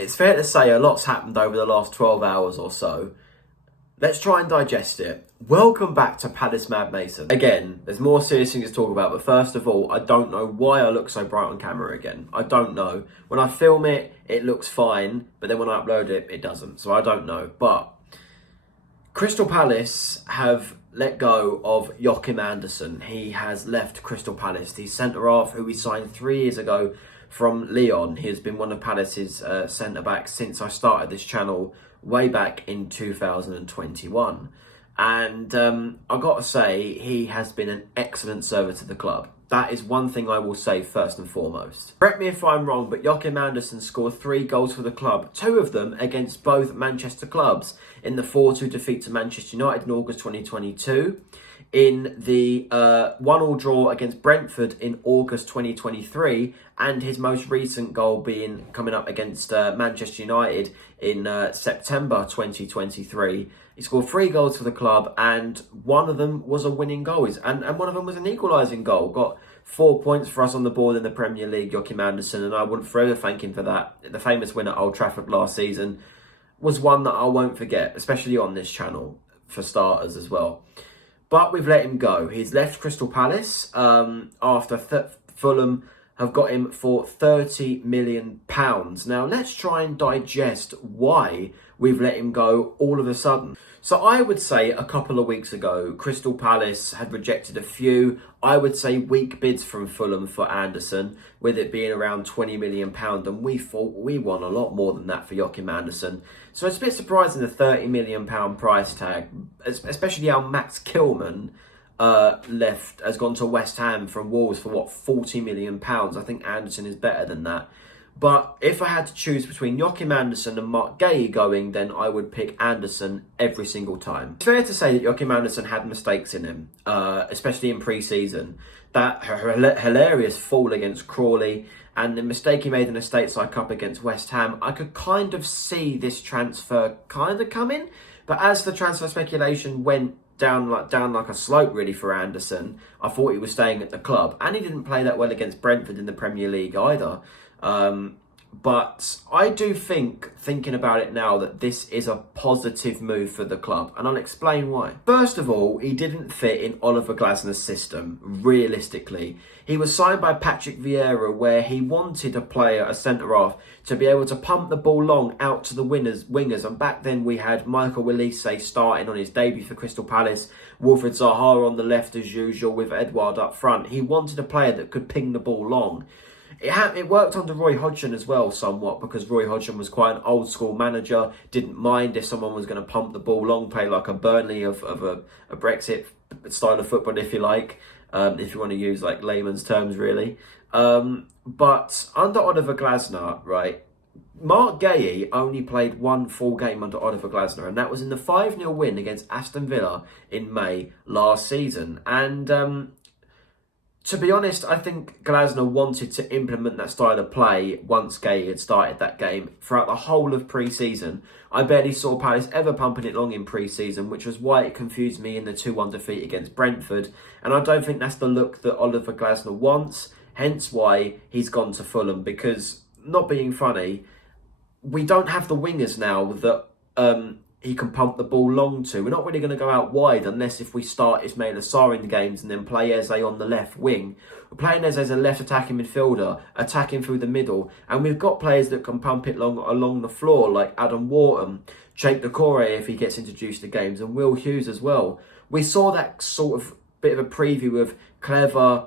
It's fair to say a lot's happened over the last 12 hours or so. Let's try and digest it. Welcome back to Palace Mad Mason. Again, there's more serious things to talk about, but first of all, I don't know why I look so bright on camera again. I don't know. When I film it, it looks fine, but then when I upload it, it doesn't. So I don't know. But Crystal Palace have let go of Joachim Andersen. He has left Crystal Palace. The centre-half who we signed 3 years ago from Lyon. He has been one of Palace's centre-backs since I started this channel way back in 2021. And I've got to say, he has been an excellent servant to the club. That is one thing I will say first and foremost. Correct me if I'm wrong, but Joachim Andersen scored 3 goals for the club, 2 of them against both Manchester clubs, in the 4-2 defeat to Manchester United in August 2022, in the 1-1 draw against Brentford in August 2023, and his most recent goal being coming up against Manchester United in September 2023. He scored 3 goals for the club, and one of them was a winning goal, and one of them was an equalising goal. Got 4 points for us on the board in the Premier League, Joachim Andersen, and I would forever thank him for that. The famous win at Old Trafford last season was one that I won't forget, especially on this channel, for starters as well. But we've let him go. He's left Crystal Palace after Fulham have got him for £30 million. Now, let's try and digest why we've let him go all of a sudden. So I would say a couple of weeks ago, Crystal Palace had rejected a few, I would say, weak bids from Fulham for Andersen, with it being around £20 million. And we thought we won a lot more than that for Joachim Andersen. So it's a bit surprising the £30 million price tag, especially how Max Kilman has gone to West Ham from Wolves for what, £40 million. I think Andersen is better than that. But if I had to choose between Joachim Andersen and Mark Gay going, then I would pick Andersen every single time. It's fair to say that Joachim Andersen had mistakes in him, especially in pre-season. That hilarious fall against Crawley and the mistake he made in the Stateside Cup against West Ham, I could kind of see this transfer kind of coming. But as the transfer speculation went down like a slope really for Andersen, I thought he was staying at the club. And he didn't play that well against Brentford in the Premier League either. But I do think, thinking about it now, that this is a positive move for the club, and I'll explain why. First of all, he didn't fit in Oliver Glasner's system, realistically. He was signed by Patrick Vieira, where he wanted a player, a centre-half, to be able to pump the ball long out to the wingers, and back then we had Michael Wilise starting on his debut for Crystal Palace, Wilfred Zaha on the left as usual, with Edouard up front. He wanted a player that could ping the ball long. It worked under Roy Hodgson as well somewhat, because Roy Hodgson was quite an old school manager, didn't mind if someone was going to pump the ball long, play like a Burnley of a Brexit style of football, if you like, if you want to use like layman's terms really. But under Oliver Glasner, right, Mark Gay only played 1 full game under Oliver Glasner, and that was in the 5-0 win against Aston Villa in May last season. And to be honest, I think Glasner wanted to implement that style of play once Gay had started that game throughout the whole of pre-season. I barely saw Palace ever pumping it long in pre-season, which was why it confused me in the 2-1 defeat against Brentford. And I don't think that's the look that Oliver Glasner wants, hence why he's gone to Fulham. Because, not being funny, we don't have the wingers now that he can pump the ball long to. We're not really going to go out wide unless if we start Ismail Assar in the games and then play Eze on the left wing. We're playing Eze as a left attacking midfielder, attacking through the middle. And we've got players that can pump it along the floor, like Adam Wharton, Jake Decore if he gets introduced to games, and Will Hughes as well. We saw that sort of bit of a preview of clever,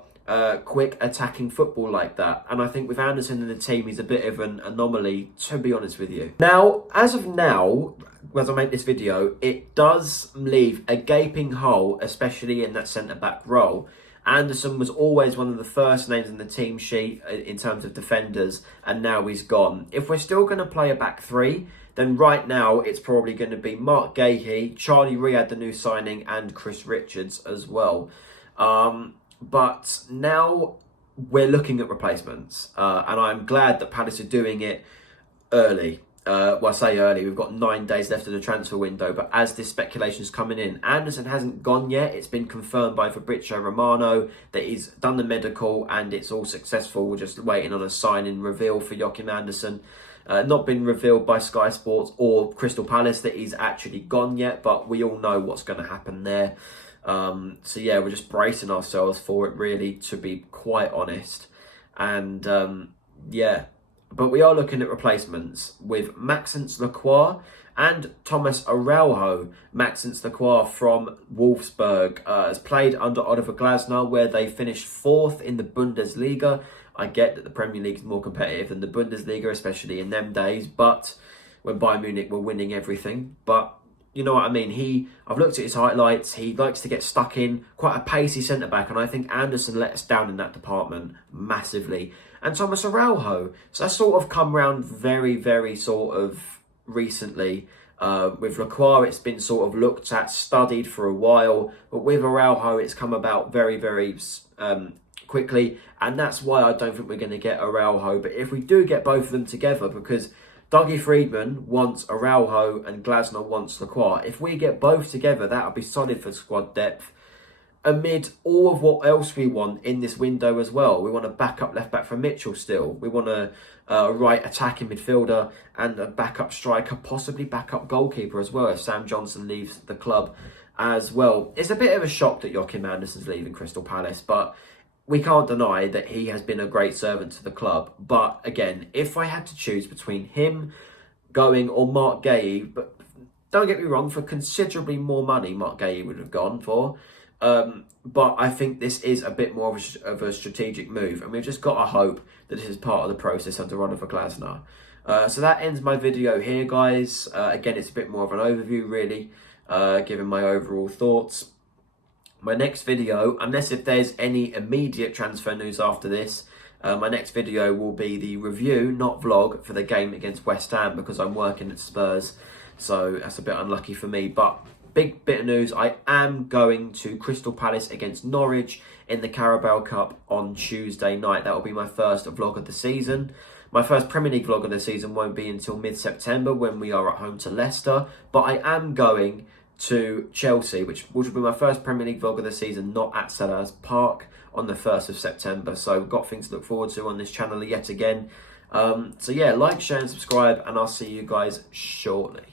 quick attacking football like that. And I think with Andersen in the team, he's a bit of an anomaly, to be honest with you. Now, as of now, as I make this video, it does leave a gaping hole, especially in that centre-back role. Andersen was always one of the first names in the team sheet in terms of defenders, and now he's gone. If we're still going to play a back 3, then right now it's probably going to be Mark Gahey, Charlie Riyad, the new signing, and Chris Richards as well. But now we're looking at replacements, and I'm glad that Palace are doing it early. Well, I say early, we've got 9 days left of the transfer window, but as this speculation is coming in, Andersen hasn't gone yet. It's been confirmed by Fabrizio Romano that he's done the medical and it's all successful. We're just waiting on a sign-in reveal for Joachim Andersen. Not been revealed by Sky Sports or Crystal Palace that he's actually gone yet, but we all know what's going to happen there. So yeah, we're just bracing ourselves for it, really, to be quite honest. And yeah, but we are looking at replacements with Maxence Lacroix and Thomas Araujo. Maxence Lacroix from Wolfsburg has played under Oliver Glasner, where they finished 4th in the Bundesliga. I get that the Premier League is more competitive than the Bundesliga, especially in them days, but when Bayern Munich were winning everything. But you know what I mean? I've looked at his highlights. He likes to get stuck in, quite a pacey centre-back, and I think Andersen let us down in that department massively. And Thomas Araujo, so that's sort of come round very, very sort of recently. With Lacroix, it's been sort of looked at, studied for a while, but with Araujo, it's come about very, very quickly, and that's why I don't think we're going to get Araujo. But if we do get both of them together, because Dougie Friedman wants Araujo and Glasner wants Lacroix, if we get both together, that'll be solid for squad depth, amid all of what else we want in this window as well. We want a backup left back for Mitchell still. We want a right attacking midfielder and a backup striker, possibly backup goalkeeper as well if Sam Johnson leaves the club as well. It's a bit of a shock that Joachim Andersen's leaving Crystal Palace, but we can't deny that he has been a great servant to the club. But again, if I had to choose between him going or Mark Gay, but don't get me wrong, for considerably more money, Mark Gay would have gone for. But I think this is a bit more of a strategic move, and we've just got to hope that this is part of the process under Oliver Glasner. So that ends my video here, guys. Again, it's a bit more of an overview, really, giving my overall thoughts. My next video, unless if there's any immediate transfer news after this, my next video will be the review, not vlog, for the game against West Ham, because I'm working at Spurs, so that's a bit unlucky for me. But big bit of news, I am going to Crystal Palace against Norwich in the Carabao Cup on Tuesday night. That will be my first vlog of the season. My first Premier League vlog of the season won't be until mid-September when we are at home to Leicester, but I am going to Chelsea, which will be my first Premier League vlog of the season, not at Selhurst Park, on the 1st of September. So we've got things to look forward to on this channel yet again. So yeah, like, share and subscribe, and I'll see you guys shortly.